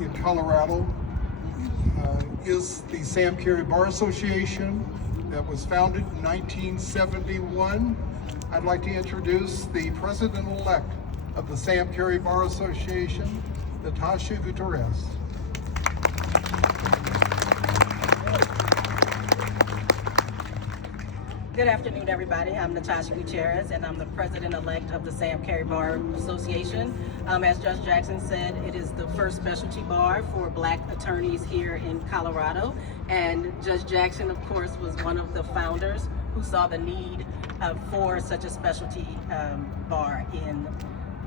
in Colorado is the Sam Carey Bar Association that was founded in 1971. I'd like to introduce the president-elect of the Sam Carey Bar Association, Natacha Gutierrez. Good afternoon, everybody. I'm Natacha Gutierrez, and I'm the president-elect of the Sam Carey Bar Association. As Judge Jackson said, it is the first specialty bar for Black attorneys here in Colorado. And Judge Jackson, of course, was one of the founders who saw the need for such a specialty bar in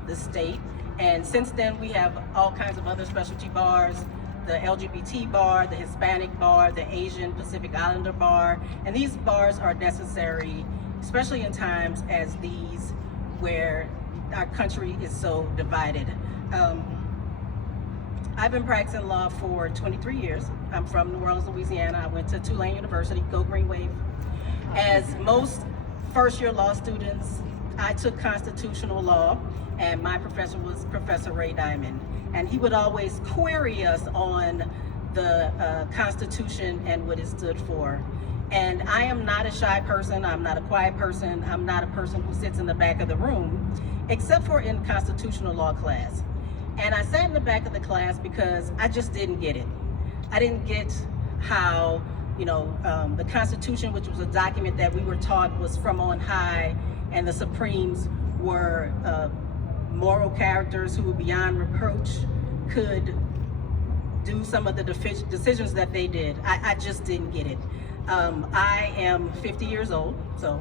the state. And since then, we have all kinds of other specialty bars: the LGBT bar, the Hispanic bar, the Asian Pacific Islander bar. And these bars are necessary, especially in times as these where our country is so divided. I've been practicing law for 23 years. I'm from New Orleans, Louisiana. I went to Tulane University, go Green Wave. As most first-year law students, I took constitutional law, and my professor was Professor Ray Diamond. And he would always query us on the Constitution and what it stood for. And I am not a shy person, I'm not a quiet person, I'm not a person who sits in the back of the room, except for in constitutional law class. And I sat in the back of the class because I just didn't get it. I didn't get how, the Constitution, which was a document that we were taught was from on high, and the Supremes were moral characters who, beyond reproach, could do some of the decisions that they did. I just didn't get it. I am 50 years old, so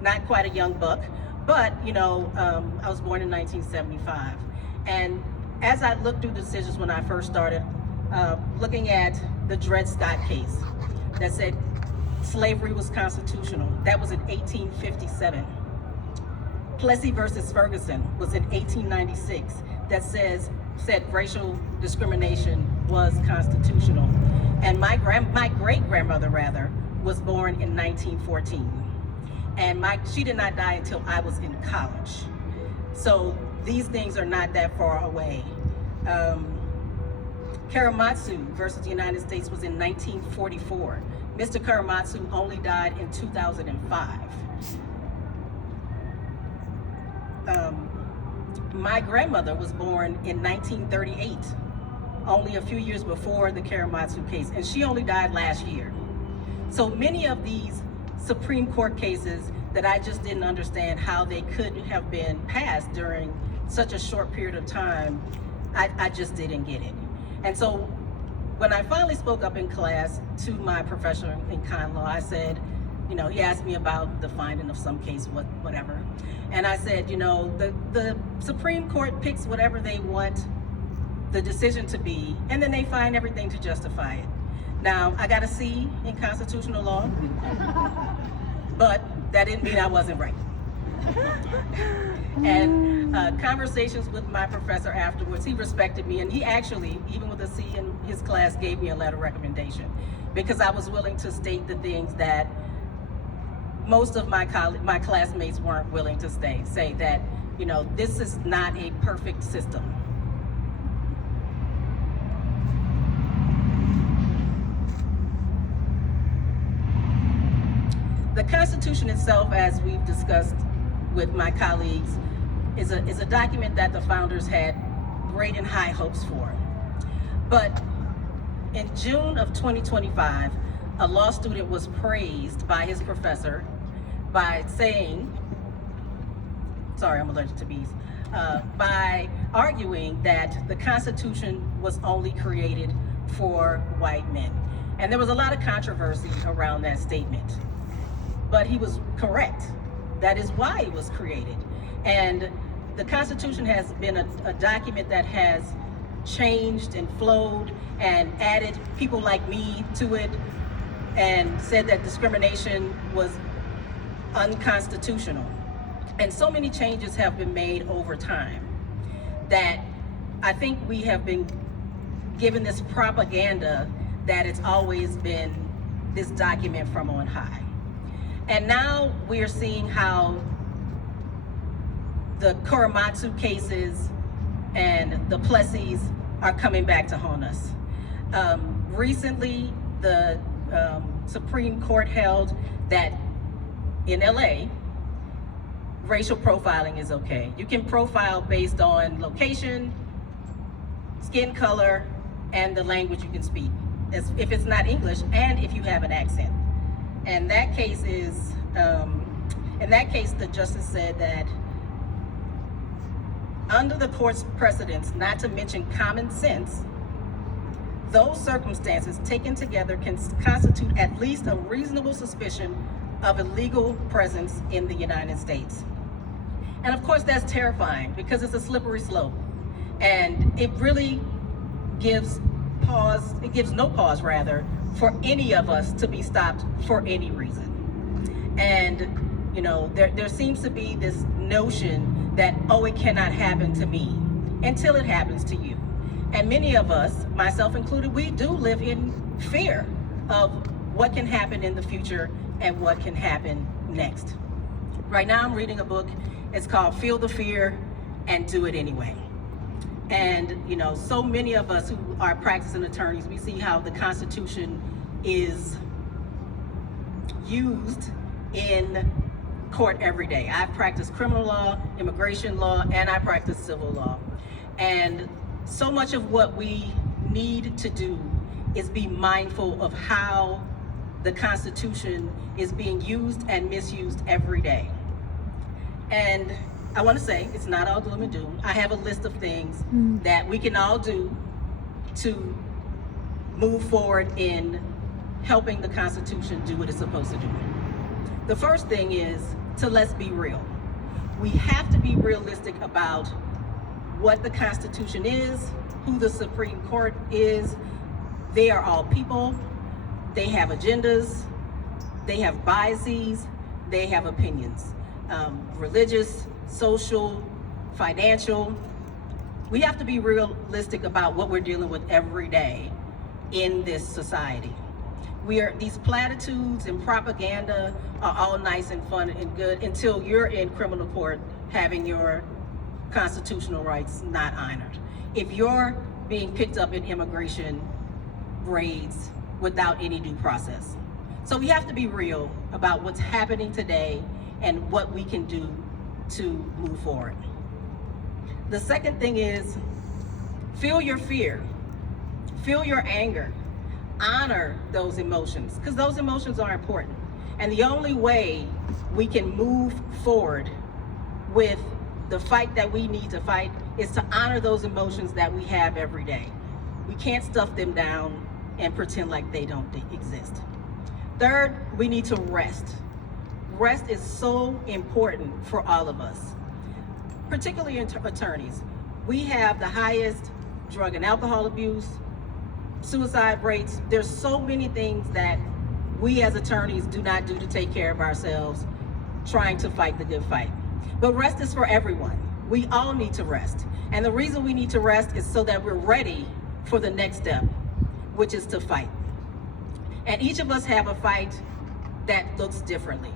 not quite a young buck, but I was born in 1975, and as I looked through the decisions when I first started looking at the Dred Scott case that said slavery was constitutional, that was in 1857. Plessy versus Ferguson was in 1896 that said racial discrimination was constitutional. And my great-grandmother was born in 1914. And she did not die until I was in college. So these things are not that far away. Karematsu versus the United States was in 1944. Mr. Karematsu only died in 2005. My grandmother was born in 1938, only a few years before the Karematsu case, and she only died last year. So many of these Supreme Court cases that I just didn't understand how they could have been passed during such a short period of time, I just didn't get it. And so when I finally spoke up in class to my professor in con law, I said, he asked me about the finding of some case, whatever. And I said, the Supreme Court picks whatever they want the decision to be, and then they find everything to justify it. Now, I got a C in constitutional law, but that didn't mean I wasn't right. And conversations with my professor afterwards, he respected me, and he actually, even with a C in his class, gave me a letter of recommendation because I was willing to state the things that most of my classmates weren't willing to say that, this is not a perfect system. The Constitution itself, as we've discussed with my colleagues, is a document that the founders had great and high hopes for. But in June of 2025, a law student was praised by his professor by saying, sorry, I'm allergic to bees, by arguing that the Constitution was only created for white men. And there was a lot of controversy around that statement. But he was correct. That is why it was created. And the Constitution has been a document that has changed and flowed and added people like me to it and said that discrimination was unconstitutional. And so many changes have been made over time that I think we have been given this propaganda that it's always been this document from on high. And now we're seeing how the Karematsu cases and the Plessy's are coming back to haunt us. Recently, the Supreme Court held that in LA, racial profiling is okay. You can profile based on location, skin color, and the language you can speak, if it's not English, and if you have an accent. And that case is, in that case, the justice said that under the court's precedents, not to mention common sense, those circumstances taken together can constitute at least a reasonable suspicion of illegal presence in the United States. And of course, that's terrifying because it's a slippery slope. And it really gives no pause rather, for any of us to be stopped for any reason. And, you know, there seems to be this notion that, oh, it cannot happen to me until it happens to you. And many of us, myself included, we do live in fear of what can happen in the future and what can happen next. Right now I'm reading a book, it's called Feel the Fear and Do It Anyway. And, you know, so many of us who are practicing attorneys, we see how the Constitution is used in court every day. I've practiced criminal law, immigration law, and I practice civil law. And so much of what we need to do is be mindful of how the Constitution is being used and misused every day. And I want to say, it's not all gloom and doom. I have a list of things that we can all do to move forward in helping the Constitution do what it's supposed to do. The first thing is to let's be real. We have to be realistic about what the Constitution is, who the Supreme Court is. They are all people. They have agendas. They have biases. They have opinions. Religious, social, financial. We have to be realistic about what we're dealing with every day in this society. These platitudes and propaganda are all nice and fun and good until you're in criminal court having your constitutional rights not honored. If you're being picked up in immigration raids without any due process. So we have to be real about what's happening today and what we can do to move forward. The second thing is feel your fear, feel your anger, honor those emotions, because those emotions are important. And the only way we can move forward with the fight that we need to fight is to honor those emotions that we have every day. We can't stuff them down and pretend like they don't exist. Third, we need to rest. Rest is so important for all of us, particularly attorneys. We have the highest drug and alcohol abuse, suicide rates. There's so many things that we as attorneys do not do to take care of ourselves, trying to fight the good fight. But rest is for everyone. We all need to rest. And the reason we need to rest is so that we're ready for the next step, which is to fight. And each of us have a fight that looks differently.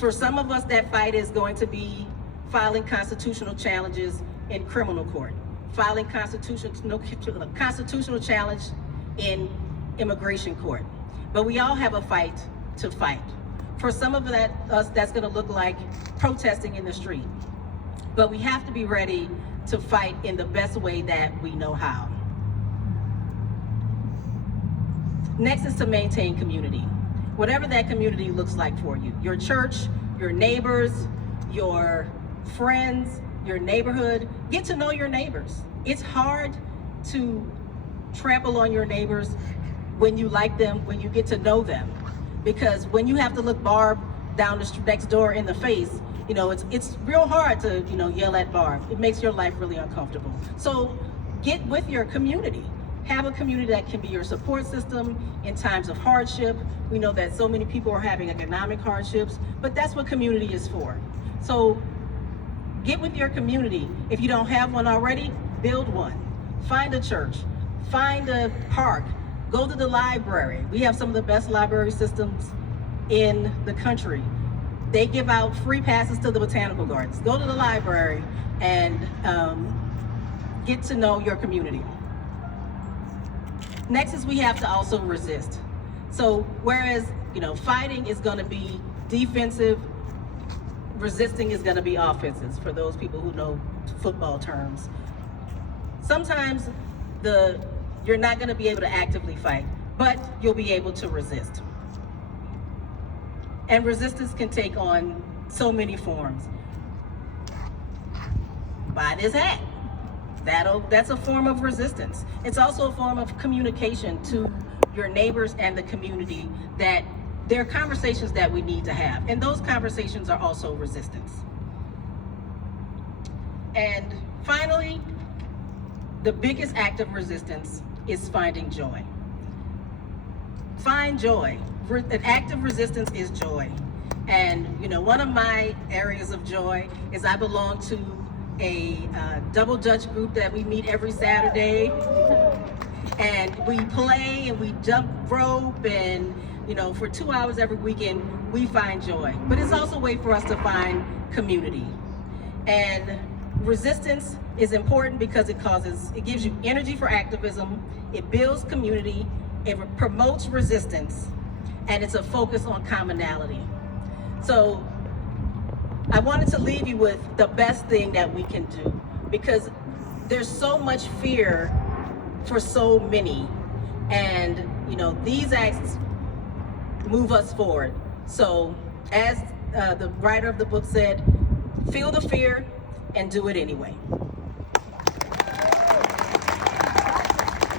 For some of us, that fight is going to be filing constitutional challenges in criminal court, filing constitutional challenge in immigration court. But we all have a fight to fight. For some of us, that's gonna look like protesting in the street. But we have to be ready to fight in the best way that we know how. Next is to maintain community. Whatever that community looks like for you. Your church, your neighbors, your friends, your neighborhood. Get to know your neighbors. It's hard to trample on your neighbors when you like them, when you get to know them. Because when you have to look Barb down the next door in the face, you know, it's real hard to, you know, yell at Barb. It makes your life really uncomfortable. So get with your community. Have a community that can be your support system in times of hardship. We know that so many people are having economic hardships, but that's what community is for. So get with your community. If you don't have one already, build one. Find a church, find a park, go to the library. We have some of the best library systems in the country. They give out free passes to the botanical gardens. Go to the library and get to know your community. Next is we have to also resist. So whereas, fighting is gonna be defensive, resisting is gonna be offensive, for those people who know football terms. Sometimes you're not gonna be able to actively fight, but you'll be able to resist. And resistance can take on so many forms. Buy this hat. That's a form of resistance. It's also a form of communication to your neighbors and the community that there are conversations that we need to have. And those conversations are also resistance. And finally, the biggest act of resistance is finding joy. Find joy. An act of resistance is joy. And one of my areas of joy is I belong to a double Dutch group that we meet every Saturday, and we play and we jump rope, and for 2 hours every weekend we find joy. But it's also a way for us to find community. And resistance is important because it gives you energy for activism, it builds community, it promotes resistance, and it's a focus on commonality. So I wanted to leave you with the best thing that we can do, because there's so much fear for so many, and these acts move us forward. So as the writer of the book said, feel the fear and do it anyway.